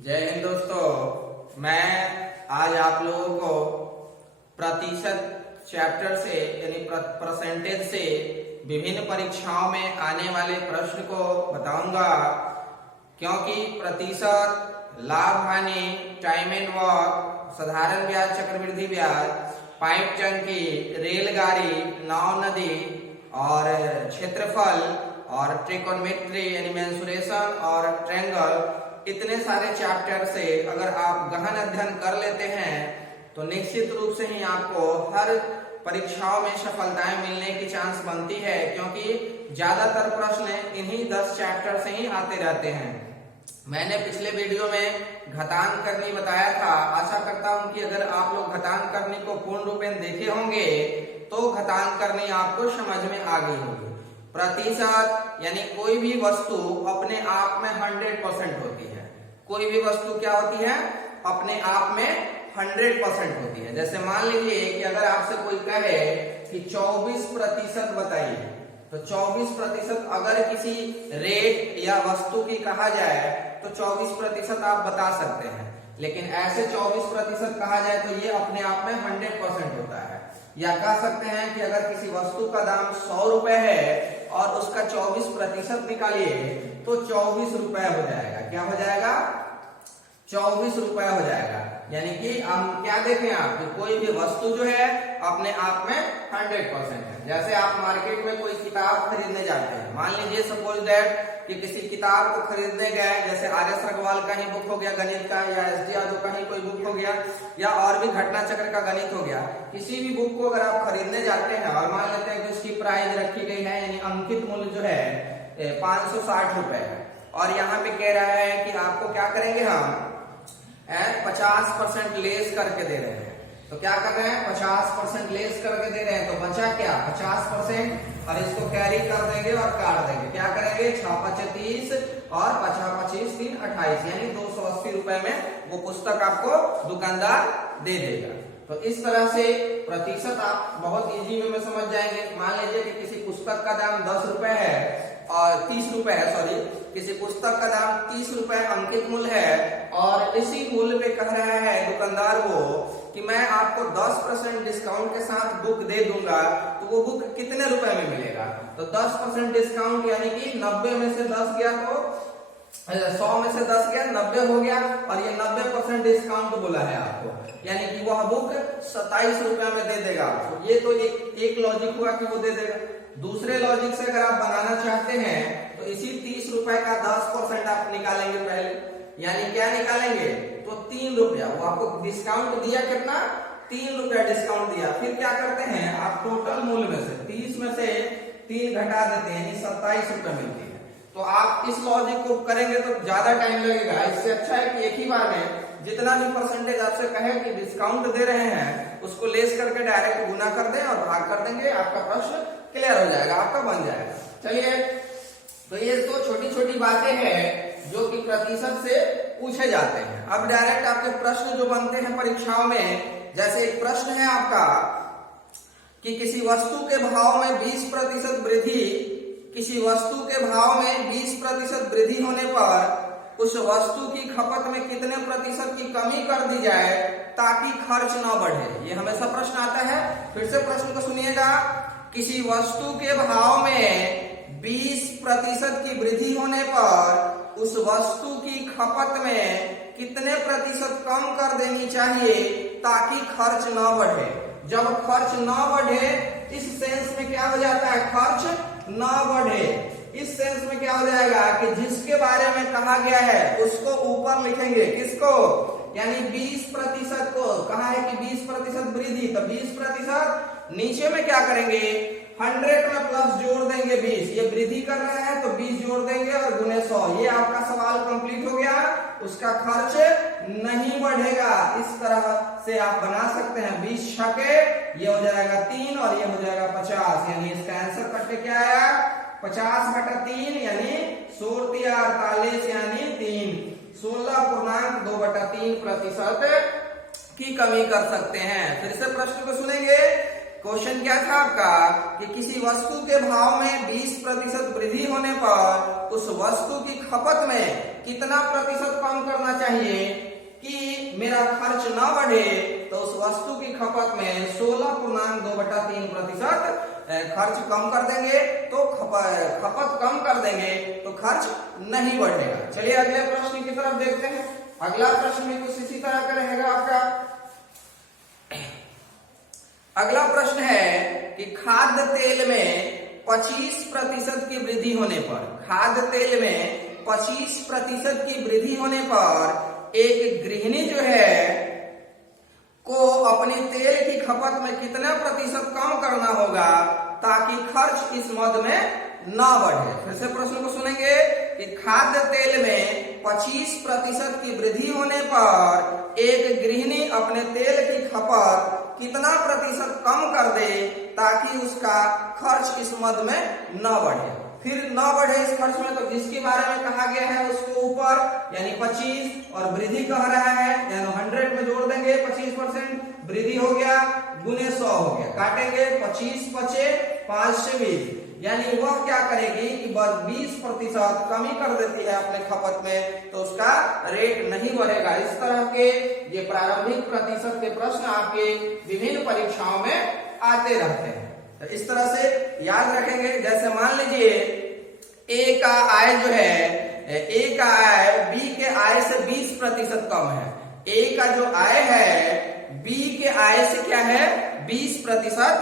जय हिंद दोस्तों, मैं आज आप लोगों को प्रतिशत चैप्टर से यानी परसेंटेज से विभिन्न परीक्षाओं में आने वाले प्रश्न को बताऊंगा, क्योंकि प्रतिशत, लाभ हानि, टाइम एंड वर्क, साधारण ब्याज, चक्रवृद्धि ब्याज, पाइप टंकी, रेलगाड़ी, नाव, नदी और क्षेत्रफल और ट्रिकोनोमेट्री यानी मेंसुरेशन और ट्रायंगल, इतने सारे चैप्टर से अगर आप गहन अध्ययन कर लेते हैं तो निश्चित रूप से ही आपको हर परीक्षाओं में सफलताएं मिलने की चांस बनती है, क्योंकि ज्यादातर प्रश्न इन्हीं 10 चैप्टर से ही आते रहते हैं। मैंने पिछले वीडियो में घातांक करनी बताया था। आशा करता हूं कि अगर आप लोग घातांक करनी को पूर्ण रूप में देखे होंगे तो घातांक करनी आपको समझ में आ गई होगी। प्रतिशत यानी कोई भी वस्तु अपने आप में 100% होती है। कोई भी वस्तु क्या होती है? अपने आप में 100% होती है। जैसे मान लीजिए कि अगर आपसे कोई कहे कि 24% बताइए, तो 24% अगर किसी रेट या वस्तु की कहा जाए तो 24% आप बता सकते हैं, लेकिन ऐसे 24% कहा जाए तो ये अपने आप में 100% होता है। या कह सकते हैं कि अगर किसी वस्तु का दाम 100 रुपए है और उसका 24% निकालिए तो 24 रुपए हो जाएगा। क्या हो जाएगा? 24 रुपए हो जाएगा। यानी कि हम क्या देखें, आप कि कोई भी वस्तु जो है अपने आप में 100% है। जैसे आप मार्केट में कोई किताब खरीदने जाते हैं, मान लीजिए सपोज दैट कि किसी किताब को खरीदने गए, जैसे आर.एस. अग्रवाल का ही बुक हो गया गणित का, या एस.डी. यादव का ही कोई बुक हो गया, या और भी घटना चक्र का गणित हो गया। किसी भी बुक को अगर आप खरीदने जाते हैं और मान लेते हैं कि उसकी प्राइस रखी गई है, यानी अंकित मूल्य जो है 560 रुपए है, और यहाँ पे कह रहा है कि आपको क्या करेंगे, हम 50% लेस करके दे रहे हैं। तो क्या कर रहे हैं? 50% लेस करके दे रहे हैं, तो बचा क्या? 50%, और इसको कैरी कर देंगे और काट देंगे। क्या करेंगे? 6 30 और 55 3 28, यानी 280 रुपए में वो पुस्तक आपको दुकानदार दे देगा। तो इस तरह से प्रतिशत आप बहुत इजी वे में समझ जाएंगे। मान लीजिए कि किसी पुस्तक का दाम 10 रुपए है और 30 रुपए है, सॉरी, किसी पुस्तक का दाम 30 रुपए अंकित मूल्य है, और इसी मूल्य पे कह रहा है दुकानदार वो कि मैं आपको 10% डिस्काउंट के साथ बुक दे दूंगा, तो वो बुक कितने रुपए में मिलेगा? तो 10% डिस्काउंट यानी कि 90 में से 10 गया तो 100 में से 10 गया, 90 हो गया, और ये 90% डिस्काउंट बोला है आपको, यानी कि वह बुक 27 रुपए में दे देगा आपको। ये तो एक लॉजिक हुआ कि वो दे देगा। दूसरे लॉजिक से अगर आप बनाना चाहते हैं तो इसी 30 रुपए का 10% आप निकालेंगे पहले, यानी क्या निकालेंगे? तो 3 रुपया। वो आपको डिस्काउंट दिया कितना? 3 रुपया डिस्काउंट दिया। फिर क्या करते हैं, आप टोटल मूल्य में से 30 में से 3 घटा देते हैं, यानी 27 रुपए मिलती है। तो आप इस लॉजिक को करेंगे तो ज्यादा टाइम लगेगा। इससे अच्छा है कि एक ही बार में जितना भी परसेंटेज आपसे कहे कि डिस्काउंट दे रहे हैं उसको लेस करके डायरेक्ट गुना कर दें और भाग कर देंगे, आपका प्रश्न क्लियर हो जाएगा, आपका बन जाएगा। चलिए, तो ये तो छोटी छोटी बातें हैं जो कि प्रतिशत से पूछे जाते हैं। अब डायरेक्ट आपके प्रश्न जो बनते हैं परीक्षाओं में, जैसे एक प्रश्न है आपका कि किसी वस्तु के भाव में 20% वृद्धि, किसी वस्तु के भाव में 20% वृद्धि होने पर उस वस्तु की खपत में कितने प्रतिशत की कमी कर दी जाए ताकि खर्च न बढ़े। ये हमेशा प्रश्न आता है। फिर से प्रश्न को सुनिएगा। किसी वस्तु के भाव में 20% की वृद्धि होने पर उस वस्तु की खपत में कितने प्रतिशत कम कर देनी चाहिए ताकि खर्च न बढ़े। जब खर्च न बढ़े, इस सेंस में क्या हो जाता है? खर्च न बढ़े। इस सेंस में क्या हो जाएगा कि जिसके बारे में कहा गया है उसको ऊपर लिखेंगे, किसको? यानी 20% को कहा है कि 20% वृद्धि, तो 20%। नीचे में क्या करेंगे? 100 में प्लस जोड़ देंगे 20, ये वृद्धि कर रहा है तो 20 जोड़ देंगे और गुने 100। ये आपका सवाल कंप्लीट हो गया। उसका खर्च नहीं बढ़ेगा। इस तरह से आप बना सकते हैं। 20 छके ये हो जाएगा 3 और ये हो जाएगा 50, यानी इसका आंसर कट के क्या आया? 50/3 यानी 16 यानी 3, 16.2/3% की कमी कर सकते हैं। फिर से प्रश्न को सुनेंगे। क्वेश्चन क्या था आपका कि किसी वस्तु के भाव में 20% वृद्धि होने पर उस वस्तु की खपत में कितना प्रतिशत कम करना चाहिए कि मेरा खर्च ना बढ़े, तो उस वस्तु की खपत में 16.2/3% खर्च कम कर देंगे, तो खपत कम कर देंगे तो खर्च नहीं बढ़ेगा। चलिए अगले प्रश्न की तरफ देखते हैं। अगला प्रश्न भी कुछ इसी तरह का रहेगा आपका। अगला प्रश्न है कि खाद्य तेल में 25% की वृद्धि होने पर, खाद्य तेल में 25% की वृद्धि होने पर एक गृहिणी जो है को अपने तेल की खपत में कितना प्रतिशत कम करना होगा ताकि खर्च इस मद में ना बढ़े। फिर से प्रश्न को सुनेंगे कि खाद्य तेल में 25% की वृद्धि होने पर एक गृहिणी अपने तेल की खपत कितना प्रतिशत कम कर दे ताकि उसका खर्च इस मद में न बढ़े। फिर न बढ़े इस खर्च में, तो जिसके बारे में कहा गया है उसको ऊपर यानी 25 और वृद्धि कह रहा है यानी 100 में जोड़ देंगे 25%, वृद्धि हो गया गुने 100 हो गया, काटेंगे 25 बचे 5 से 20, यानी वह क्या करेगी कि बस 20% कमी कर देती है अपने खपत में, तो उसका रेट नहीं बढ़ेगा। इस तरह के ये प्रारंभिक प्रतिशत के प्रश्न आपके विभिन्न परीक्षाओं में आते रहते हैं। तो इस तरह से याद रखेंगे। जैसे मान लीजिए ए का आय जो है, ए का आय बी के आय से 20% कम है। ए का जो आय है बी के आय से क्या है 20%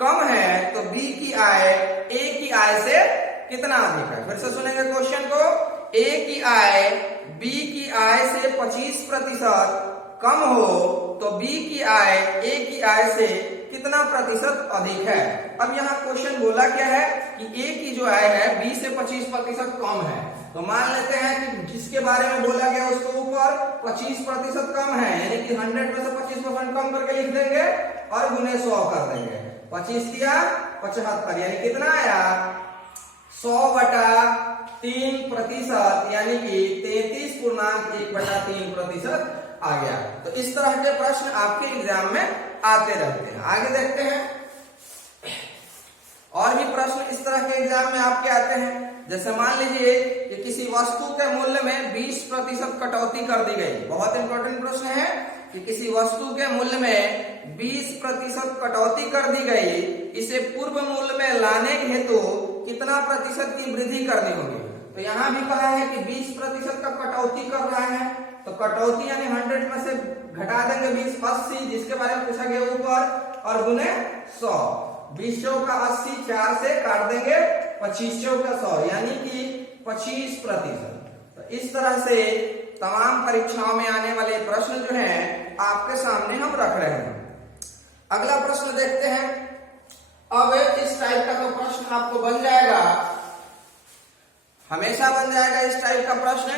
कम है, तो बी की आय ए की आय से कितना अधिक है। फिर से सुनेंगे क्वेश्चन को। ए की आय बी की आय से 25% कम हो तो बी की आय ए की आय से कितना प्रतिशत अधिक है। अब यहाँ क्वेश्चन बोला क्या है कि ए की जो आय है बी से 25% कम है, तो मान लेते हैं कि जिसके बारे में बोला गया उसको ऊपर 25% कम है, यानी कि 100 में से 25% कम करके लिख देंगे और गुने 100 कर देंगे। 25 किया 75, यानी कितना आया 100/3%, यानी कि 33.1/3% आ गया। तो इस तरह के प्रश्न आपके एग्जाम में आते रहते हैं। आगे देखते हैं, और भी प्रश्न इस तरह के एग्जाम में आपके आते हैं। जैसे मान लीजिए कि किसी वस्तु के मूल्य में 20% कटौती कर दी गई। बहुत इंपॉर्टेंट प्रश्न है कि किसी वस्तु के मूल्य में 20% कटौती कर दी गई, इसे पूर्व मूल्य में लाने हेतु कितना प्रतिशत की वृद्धि करनी होगी। तो यहाँ भी कहा है कि 20% का कटौती कर रहा है, तो कटौती यानी 100 में से घटा देंगे 20, 80 जिसके बारे में पूछा गया ऊपर और गुने 100। 20 का 80, 4 से काट देंगे 25 का 100, यानी कि 25%। तो इस तरह से तमाम परीक्षाओं में आने वाले प्रश्न जो हैं आपके सामने हम रख रहे हैं। अगला प्रश्न देखते हैं। अब इस टाइप का तो प्रश्न आपको बन जाएगा, हमेशा बन जाएगा इस टाइप का प्रश्न,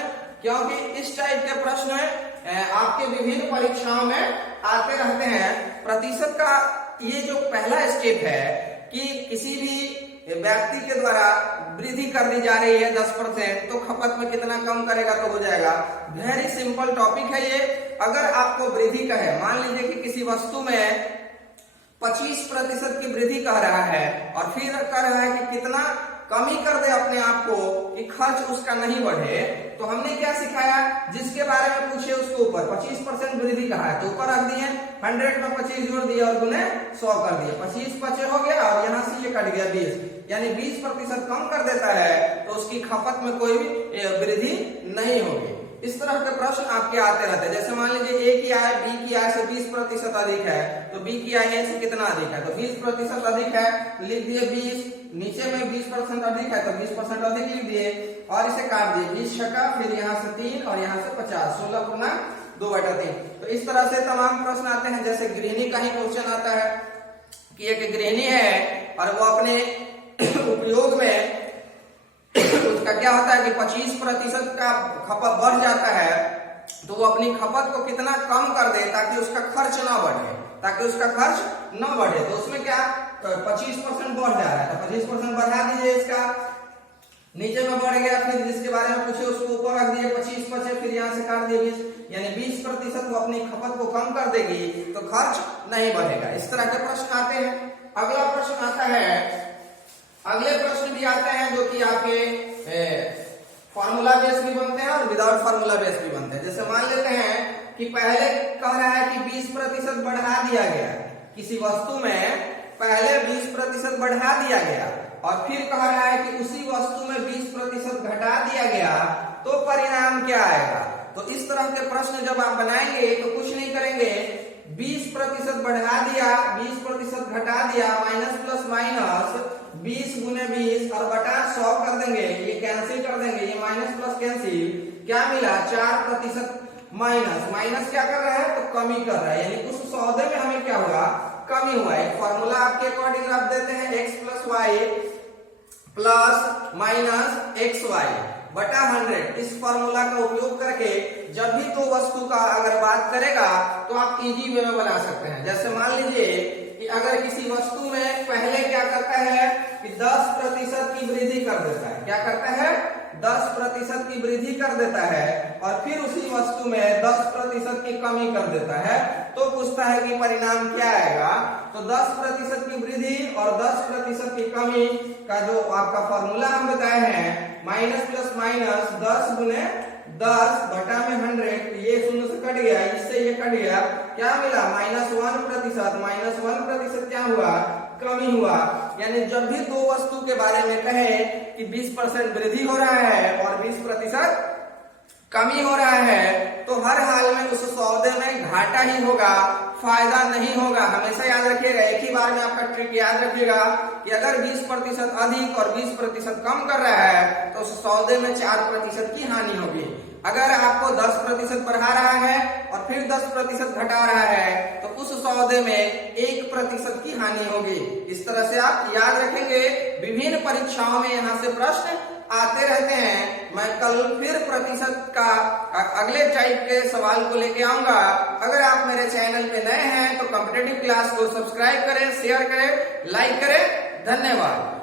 क्योंकि इस टाइप के प्रश्न आपके विभिन्न परीक्षाओं में आते रहते हैं। प्रतिशत का ये जो पहला स्टेप है कि किसी भी व्यक्ति के द्वारा वृद्धि कर दी जा रही है 10%, तो खपत में कितना कम करेगा तो हो जाएगा। वेरी सिंपल टॉपिक है ये। अगर आपको वृद्धि का है, मान लीजिए कि किसी वस्तु में 25% की वृद्धि कह रहा है और फिर कह रहा है कि कितना कमी कर दे अपने आप को कि खर्च उसका नहीं बढ़े, तो हमने क्या सिखाया, जिसके बारे में पूछे उसको ऊपर 25% वृद्धि कहा है तो ऊपर रख दिए, 100 में 25 जोड़ दिया और गुने 100 कर दिए, 25 25 हो गया और यहाँ से ये कट गया 20, यानी 20% कम कर देता है तो उसकी खपत में कोई भी वृद्धि नहीं होगी। इस तरह के प्रश्न आपके आते रहते हैं। जैसे मान लीजिए ए की आय बी की आय से 20% अधिक है, तो बी की आय ए से कितना अधिक है, तो 20% अधिक है तो लिख दिए 20, नीचे में 20% अधिक है तो 20% अधिक लिख दिए और इसे काट दिए 20 छक्का, फिर यहाँ से 3 और यहाँ से 50, 16.2/3। तो इस तरह से तमाम प्रश्न आते हैं। जैसे गृहिणी का ही क्वेश्चन आता है कि एक गृहिणी है और वो अपने उपयोग में उसका क्या होता है कि 25% का खपत बढ़ जाता है, तो वो अपनी खपत को कितना कम कर दे ताकि उसका खर्च ना बढ़े, तो उसमें क्या 25% बढ़ जा रहा है तो 25% बढ़ा दीजिए, इसका नीचे में बढ़ गया, फिर जिसके बारे में पूछे उसको ऊपर रख दिए 25 बचे, फिर यहाँ से काट दिए 20, यानी 20% वो अपनी खपत को कम कर देगी तो खर्च नहीं बढ़ेगा। इस तरह के प्रश्न आते हैं। अगला प्रश्न आता है, अगले प्रश्न भी आते हैं जो कि आपके फॉर्मूला बेस भी बनते हैं और विदाउट फॉर्मूला बेस भी बनते हैं। जैसे मान लेते हैं कि पहले कह रहा है कि 20% बढ़ा दिया गया, किसी वस्तु में पहले 20% बढ़ा दिया गया और फिर कह रहा है कि उसी वस्तु में 20% घटा दिया गया, तो परिणाम क्या आएगा। तो इस तरह के प्रश्न जब आप बनाएंगे तो कुछ नहीं करेंगे, 20% बढ़ा दिया, 20% घटा दिया, माइनस प्लस माइनस 20 गुने 20 और बटा 100 कर देंगे, ये कैंसिल कर देंगे, ये माइनस प्लस कैंसिल, क्या मिला 4% माइनस, माइनस क्या कर रहा है तो कमी कर रहा है, यानी उस सौदे में हमें क्या हुआ कमी हुआ। एक फॉर्मूला आपके अकॉर्डिंग आप देते हैं x plus Y plus minus X Y बटा 100। इस फॉर्मूला का उपयोग करके जब भी तो वस्तु का अगर बात करेगा तो आप इजी वे में बना सकते हैं। जैसे मान लीजिए कि अगर किसी वस्तु में पहले क्या करता है कि 10% की वृद्धि कर देता है, क्या करता है 10% की वृद्धि कर देता है और फिर उसी वस्तु में 10% की कमी कर देता है, तो पूछता है कि परिणाम क्या आएगा। तो 10% की वृद्धि और 10% की कमी का जो आपका फॉर्मूला हम बताए हैं, माइनस प्लस माइनस 10 गुने 10 बटा में 100, ये शून्य से कट गया, इससे ये कट गया, क्या मिला -1%, -1% क्या हुआ कमी हुआ। यानी जब भी दो वस्तु के बारे में कहे कि 20% वृद्धि हो रहा है और 20% कमी हो रहा है, तो हर हाल में उस सौदे में घाटा ही होगा, फायदा नहीं होगा। हमेशा याद रखिएगा, एक ही बार में आपका ट्रिक याद रखिएगा कि अगर 20% अधिक और 20% कम कर रहा है तो उस सौदे में 4% की हानि होगी। अगर आपको 10% बढ़ा रहा है और फिर 10% घटा रहा है तो उस सौदे में 1% की हानि होगी। इस तरह से आप याद रखेंगे। विभिन्न परीक्षाओं में यहाँ से प्रश्न आते रहते हैं। मैं कल फिर प्रतिशत का अगले टाइप के सवाल को लेके आऊंगा। अगर आप मेरे चैनल पे नए हैं तो कॉम्पिटिटिव क्लास को सब्सक्राइब करें, शेयर करें, लाइक करें। धन्यवाद।